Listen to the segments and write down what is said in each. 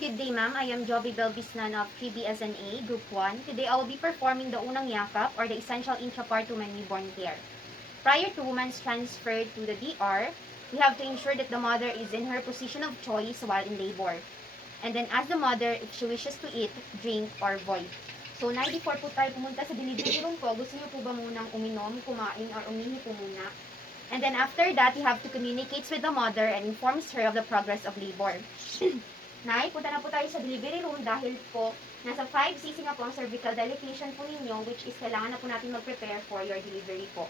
Good day, ma'am. I am Joby Belbisnan of 3BSNA, Group 1. Today, I will be performing the Unang Yakap, or the Essential Intrapartum and Newborn Care. Prior to woman's transfer to the DR, we have to ensure that the mother is in her position of choice while in labor. And then ask the mother if she wishes to eat, drink, or void. So, before po tayo pumunta sa delivery room po, gusto niyo po ba munang uminom, kumain, or umihi po muna? And then after that, you have to communicate with the mother and informs her of the progress of labor. Nay, punta na po tayo sa delivery room dahil po nasa 5cc na po ang cervical dilatation po ninyo, which is kailangan na po natin mag-prepare for your delivery po.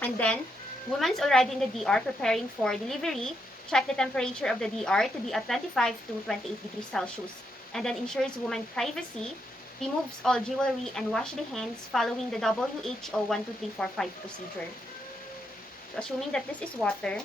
And then, woman's already in the DR preparing for delivery. Check the temperature of the DR to be at 25 to 28 degrees Celsius. And then ensures woman privacy, removes all jewelry, and wash the hands following the WHO 1, 2, 3, 4, 5 procedure. So, assuming that this is water,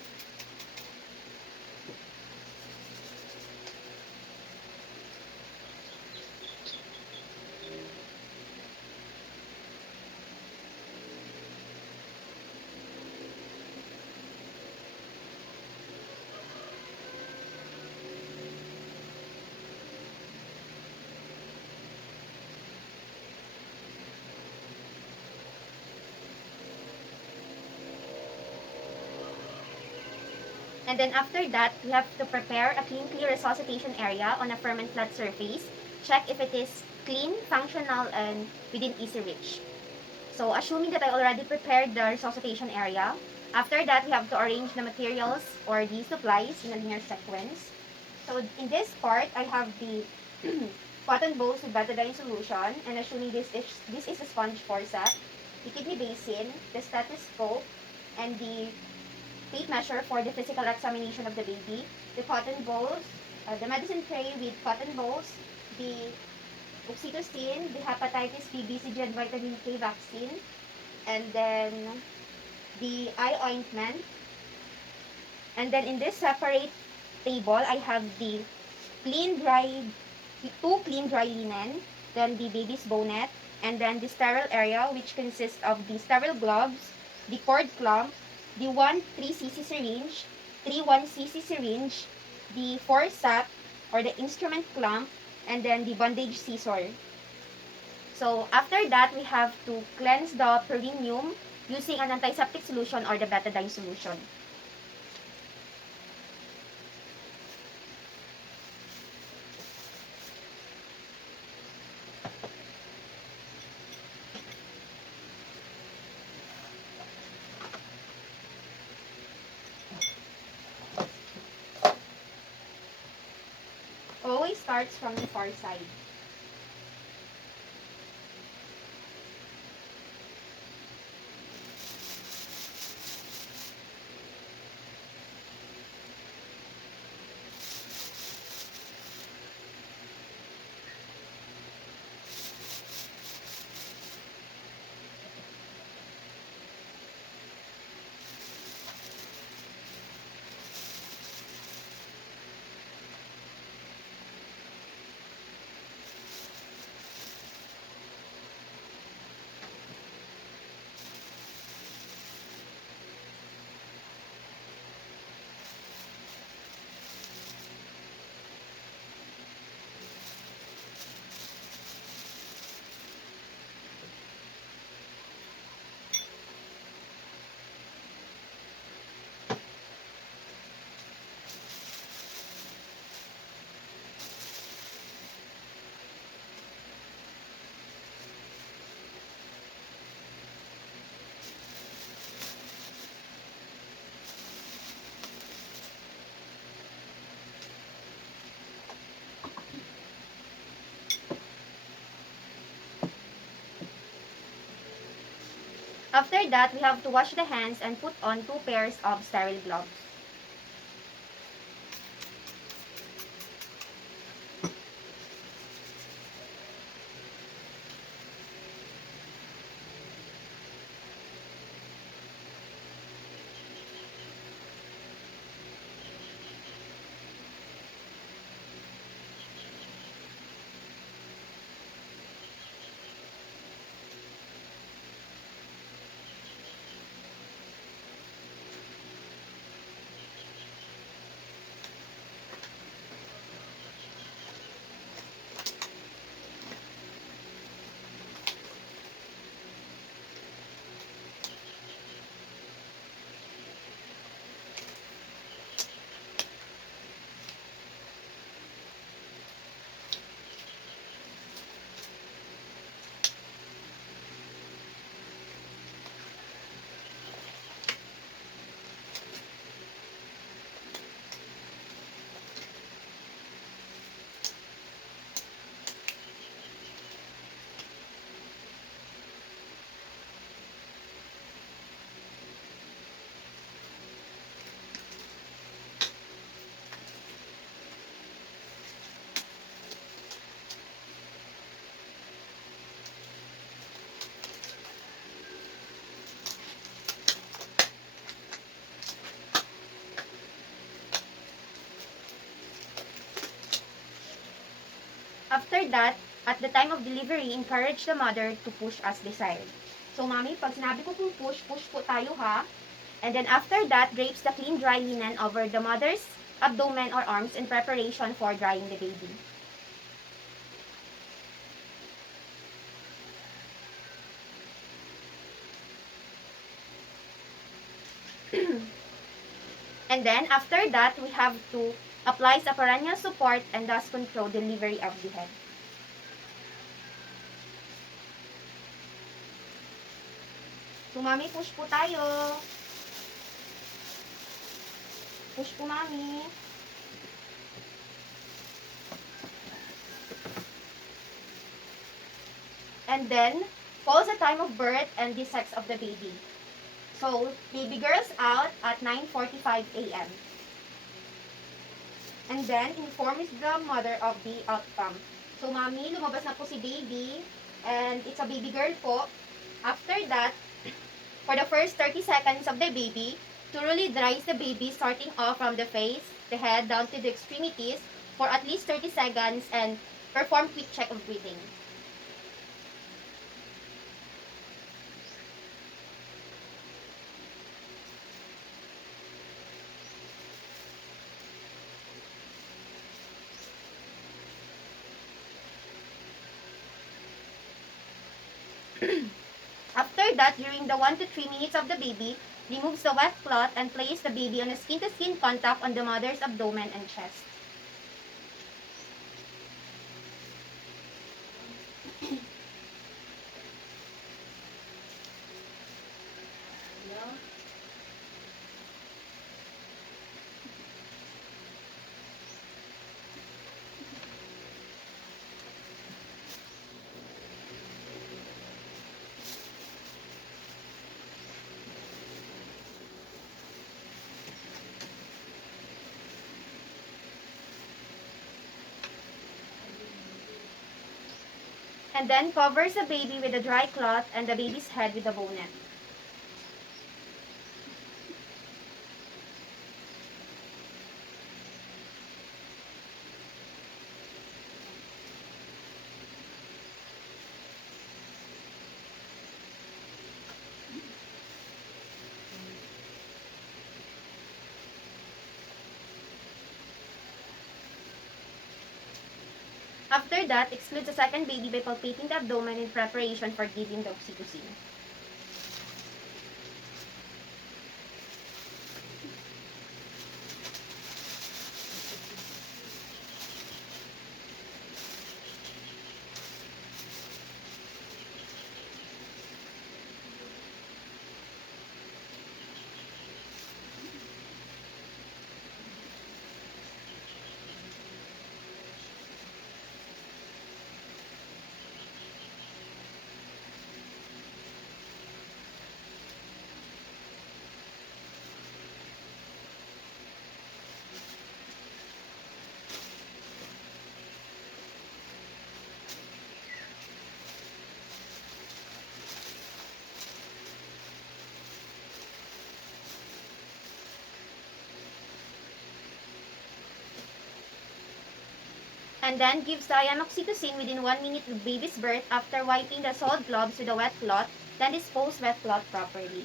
and then after that, we have to prepare a clean, clear resuscitation area on a firm and flat surface. Check if it is clean, functional, and within easy reach. So, assuming that I already prepared the resuscitation area, after that, we have to arrange the materials or the supplies in a linear sequence. So, in this part, I have the cotton balls with betadine solution, and assuming this is a sponge forceps, the kidney basin, the stethoscope, and the tape measure for the physical examination of the baby, the cotton balls, the medicine tray with cotton balls, the oxytocin, the hepatitis B, BCG, and vitamin K vaccine, and then the eye ointment. And then in this separate table, I have the two clean dry linen, then the baby's bonnet, and then the sterile area, which consists of the sterile gloves, the cord clamp, the 1 3cc syringe, 3 1cc syringe, the forceps or the instrument clamp, and then the bandage scissor. So after that, we have to cleanse the perineum using an antiseptic solution or the betadine solution. Always starts from the far side. After that, we have to wash the hands and put on 2 pairs of sterile gloves. After that, at the time of delivery, encourage the mother to push as desired. So, mami, pag sinabi ko kung push, push po tayo ha. And then after that, drapes the clean dry linen over the mother's abdomen or arms in preparation for drying the baby. And then, after that, we have to apply sa perineal support and thus control delivery of the head. So, mami, push po tayo. Push po, mami. And then, calls the time of birth and the sex of the baby. So, baby girl's out at 9:45 a.m. And then, informs the mother of the outcome. So, mami, lumabas na po si baby. And it's a baby girl po. After that, for the first 30 seconds of the baby, thoroughly dries the baby starting off from the face, the head, down to the extremities for at least 30 seconds and perform quick check of breathing. After that, during the 1 to 3 minutes of the baby, removes the wet cloth and place the baby on a skin-to-skin contact on the mother's abdomen and chest. And then covers the baby with a dry cloth and the baby's head with a bonnet. After that, exclude the second baby by palpating the abdomen in preparation for giving the oxytocin. And then gives the IM oxytocin within 1 minute of baby's birth after wiping the soiled gloves with a wet cloth, then dispose wet cloth properly.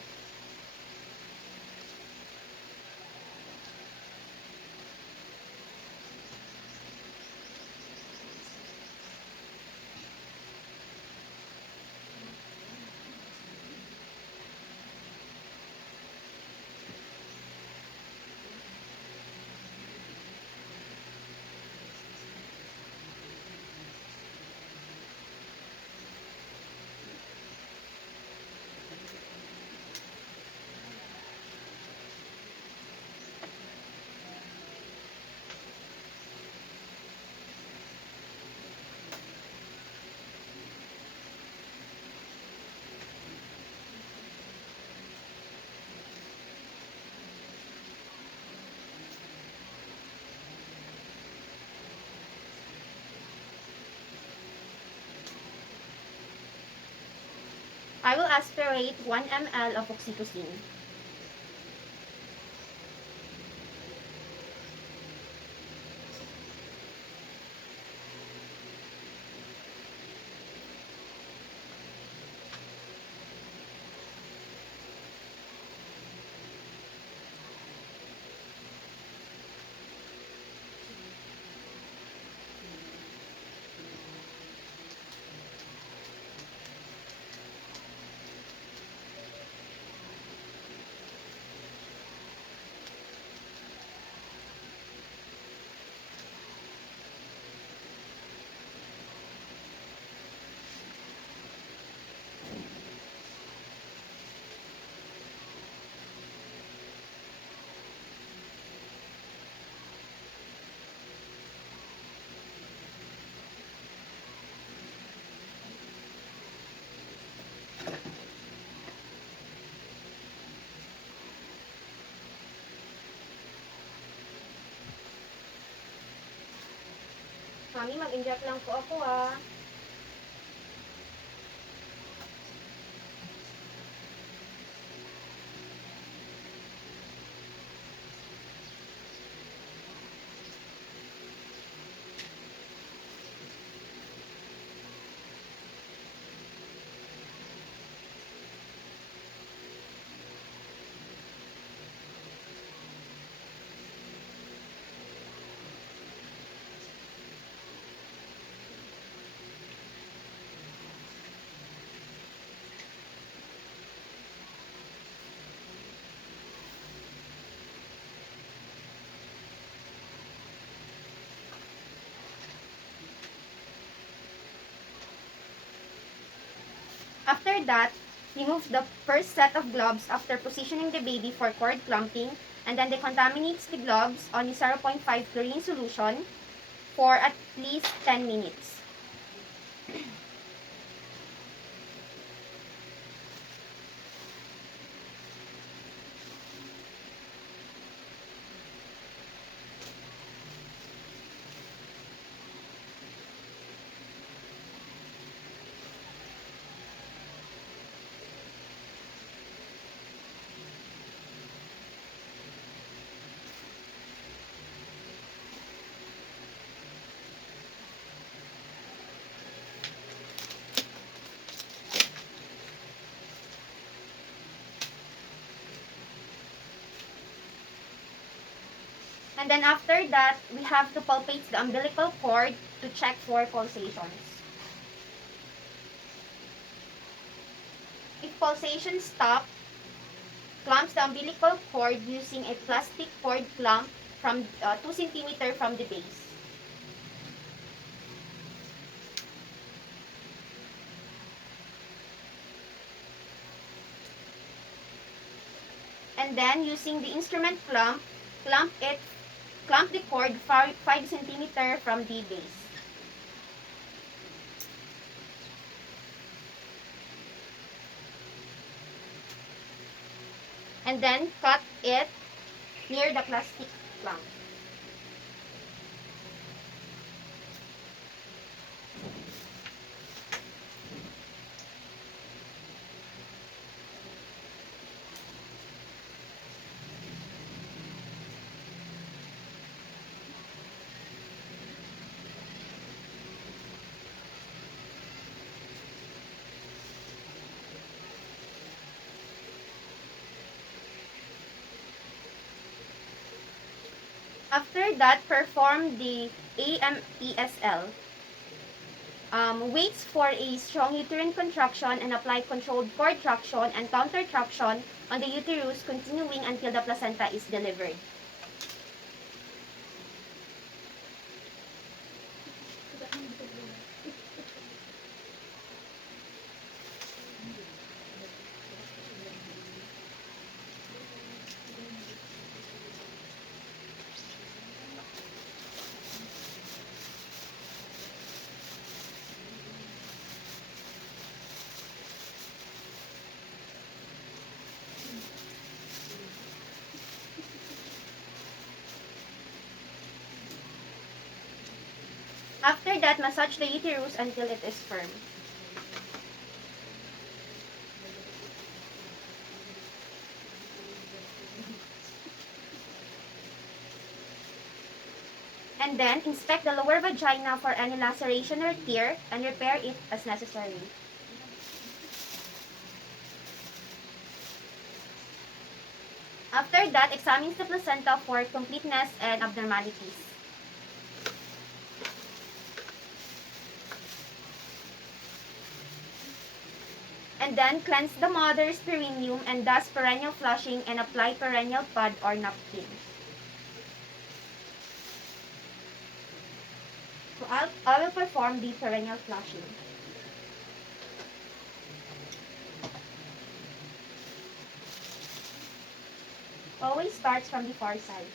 I will aspirate 1 ml of oxytocin. Mami, mag-inject lang po ako ah. After that, remove the first set of gloves after positioning the baby for cord clamping, and then decontaminates the gloves on the 0.5 chlorine solution for at least 10 minutes. And then after that, we have to palpate the umbilical cord to check for pulsations. If pulsations stop, clamps the umbilical cord using a plastic cord clamp from 2 cm from the base. And then using the instrument clamp, clamp the cord 5 cm from the base. And then cut it near the plastic clamp. After that, perform the AMESL. Waits for a strong uterine contraction and apply controlled cord traction and counter traction on the uterus, continuing until the placenta is delivered. After that, massage the uterus until it is firm. And then, inspect the lower vagina for any laceration or tear and repair it as necessary. After that, examines the placenta for completeness and abnormalities. And then, cleanse the mother's perineum and does perineal flushing and apply perineal pad or napkin. So I will perform the perineal flushing. Always starts from the far side.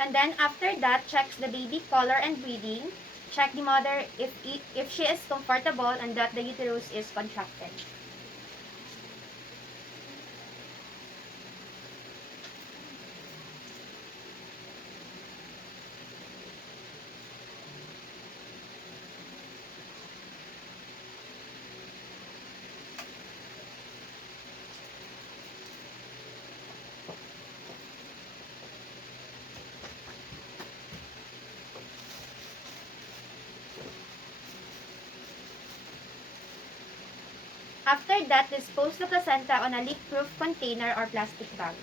And then after that, checks the baby color and breathing. Check the mother if she is comfortable and that the uterus is contracted. After that, dispose the placenta on a leak-proof container or plastic bag.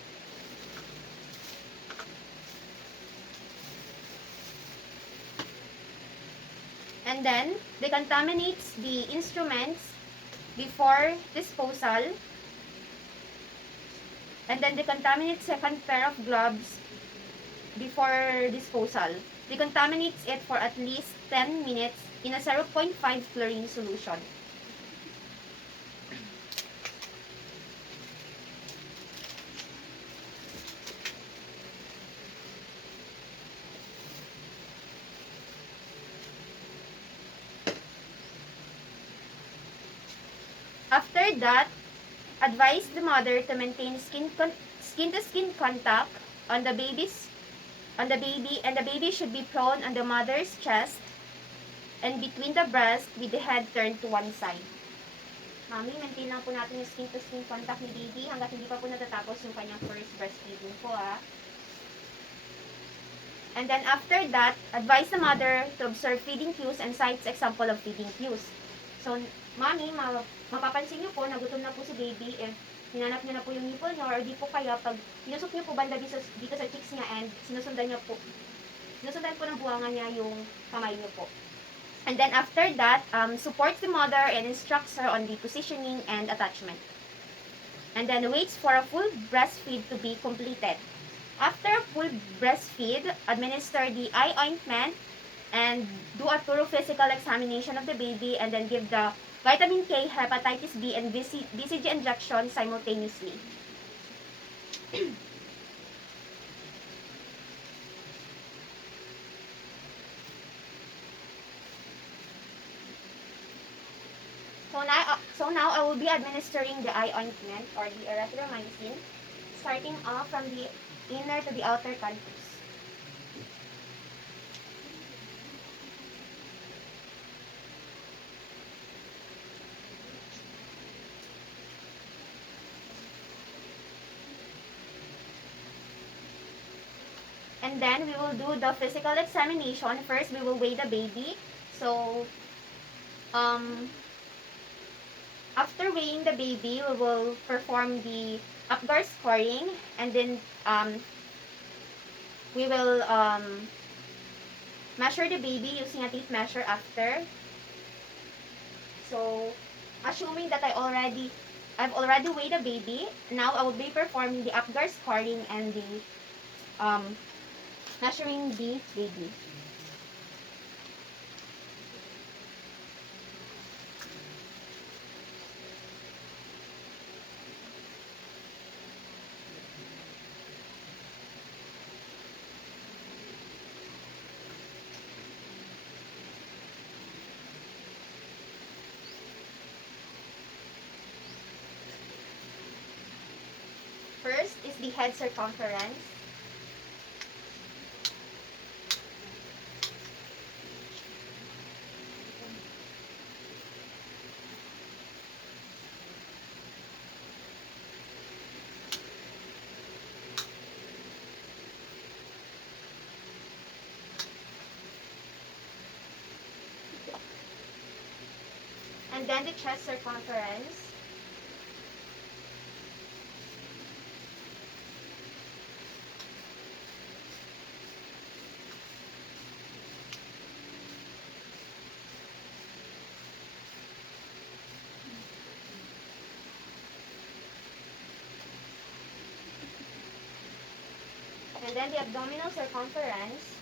And then, decontaminates the instruments before disposal. And then, decontaminates second pair of gloves before disposal. Decontaminates it for at least 10 minutes in a 0.5 chlorine solution. After that, advise the mother to maintain skin-to-skin contact on the baby, and the baby should be prone on the mother's chest and between the breast with the head turned to one side. Mami, maintain lang po natin yung skin-to-skin contact ni baby hanggat hindi pa po natatapos yung kanyang first breastfeeding po And then after that, advise the mother to observe feeding cues and cites example of feeding cues. So, mami, mapapansin niyo po, nagutom na po si baby if hinanap niyo na po yung nipple niyo or di po kaya pag tinusok niyo po banda dito sa cheeks niya and sinusundan po ng buwangan niya yung kamay niyo po. And then after that, supports the mother and instructs her on the positioning and attachment. And then waits for a full breastfeed to be completed. After a full breastfeed, administer the eye ointment and do a thorough physical examination of the baby and then give the vitamin K, hepatitis B, and BCG injection simultaneously. So now I will be administering the eye ointment or the erythromycin, starting off from the inner to the outer canthus. And then we will do the physical examination. First, we will weigh the baby. So, after weighing the baby, we will perform the Apgar scoring, and then we will measure the baby using a tape measure after. So, assuming that I've already weighed the baby, now I will be performing the Apgar scoring and the measuring the baby. First is the head circumference. And then the chest circumference. And then the abdominal circumference.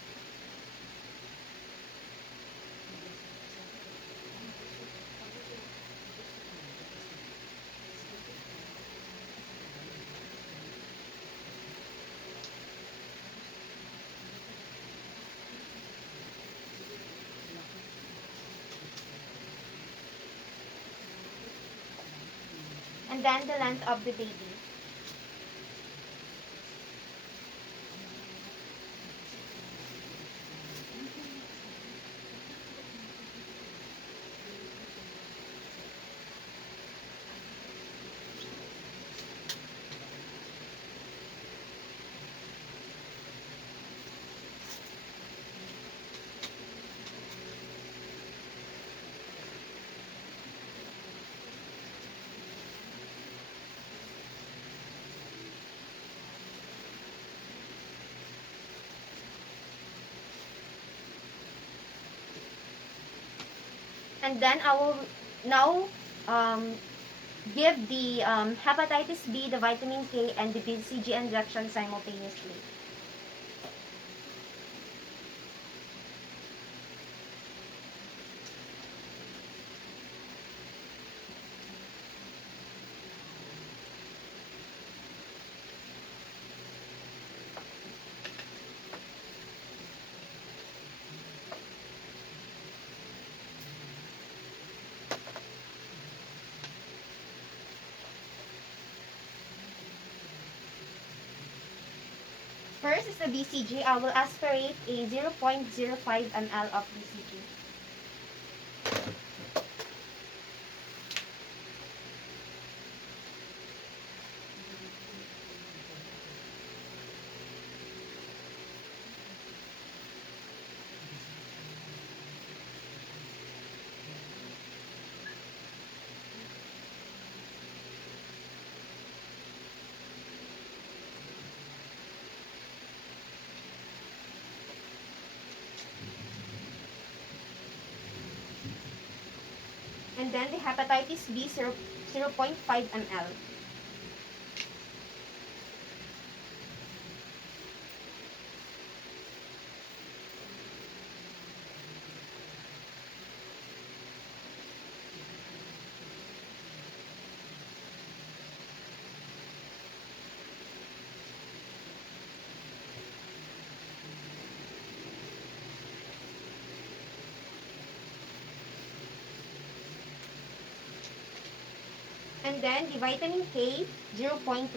and then the length of the baby. And then I will now um, give the hepatitis B, the vitamin K, and the BCG injection simultaneously. First is the BCG. I will aspirate a 0.05 ml of BCG. And then the hepatitis B 0.5 ml. And then the vitamin K 0.1.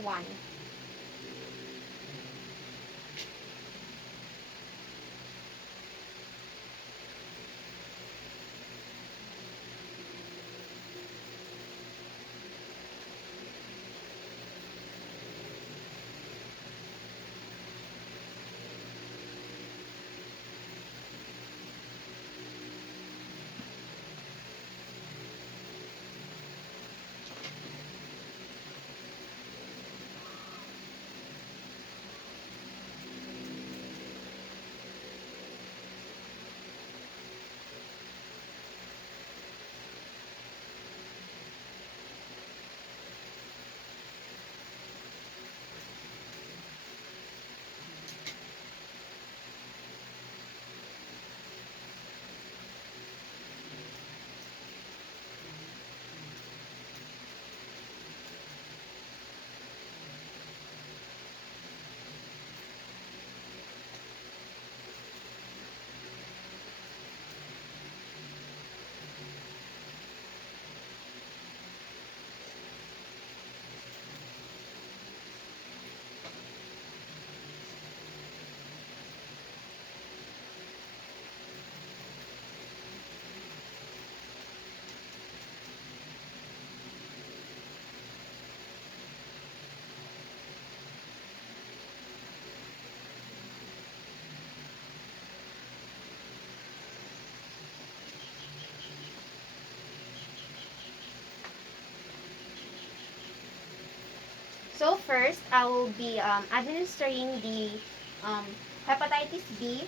So first, I will be administering the um, hepatitis B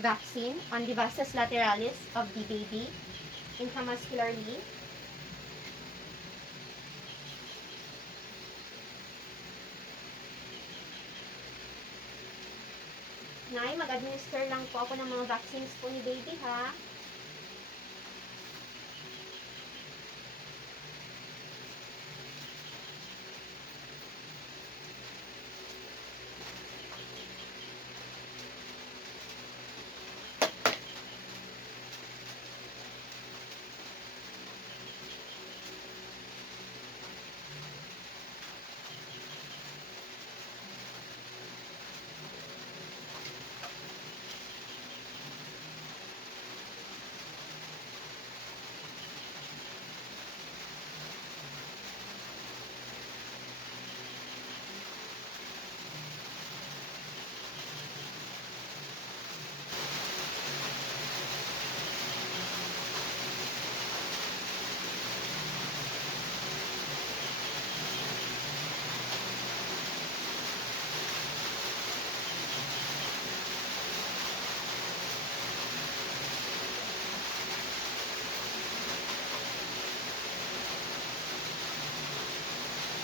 vaccine on the vastus lateralis of the baby intramuscularly. Nay, mag-administer lang po ako ng mga vaccines po ni baby ha.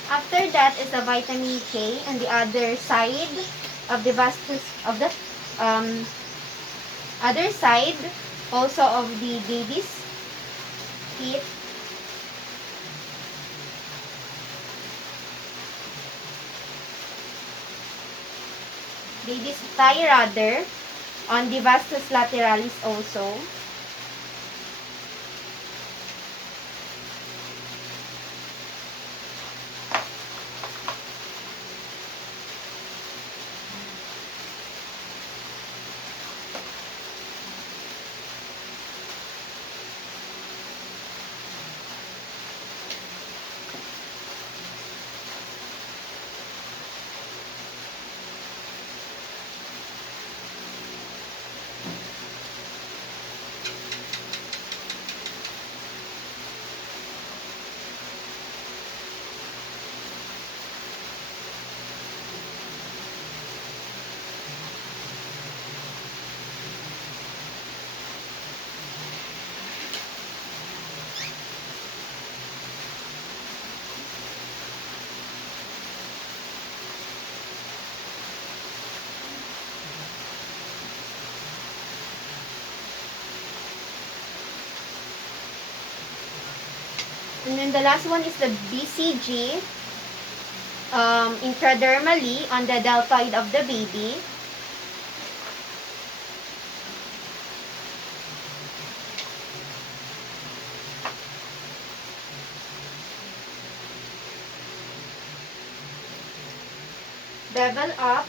After that is the vitamin K on the other side of the vastus of the other side also of the baby's feet. Baby's thigh rather on the vastus lateralis also. And then the last one is the BCG, intradermally on the deltoid of the baby. Bevel up.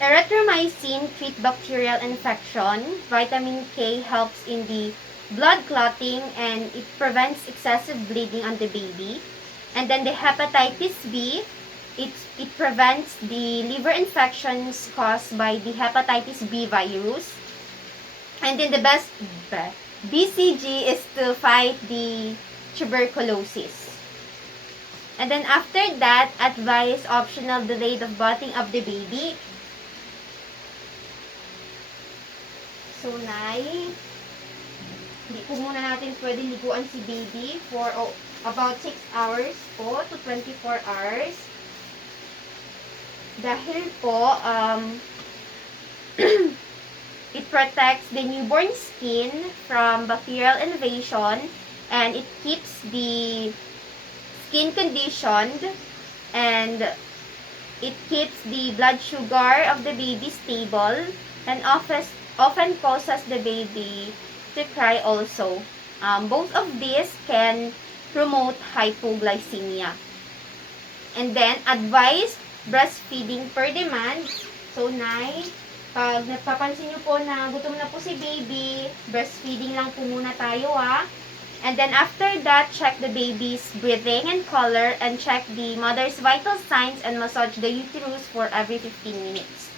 Erythromycin treat bacterial infection. Vitamin K helps in the blood clotting and it prevents excessive bleeding on the baby. And then the hepatitis B, it prevents the liver infections caused by the hepatitis B virus. And then the best BCG is to fight the tuberculosis. And then after that, advise optional delayed of birthing of the baby. So, Nay, hindi po muna natin pwede liguan si baby for about 6 hours po to 24 hours. Dahil po, it protects the newborn skin from bacterial invasion and it keeps the skin conditioned and it keeps the blood sugar of the baby stable and often causes the baby to cry also. Both of these can promote hypoglycemia. And then, advised breastfeeding per demand. So, Nay, pag napapansin nyo po na gutom na po si baby, breastfeeding lang po muna tayo And then after that, check the baby's breathing and color and check the mother's vital signs and massage the uterus for every 15 minutes.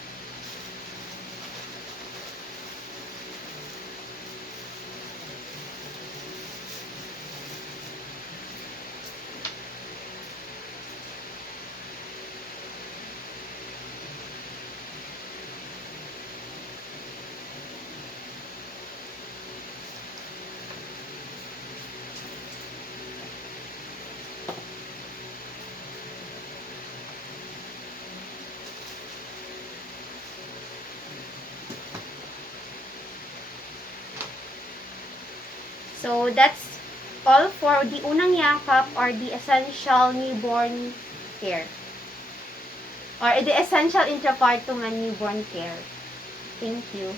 So, that's all for the Unang Yakap or the essential newborn care. Or the essential intrapartum and newborn care. Thank you.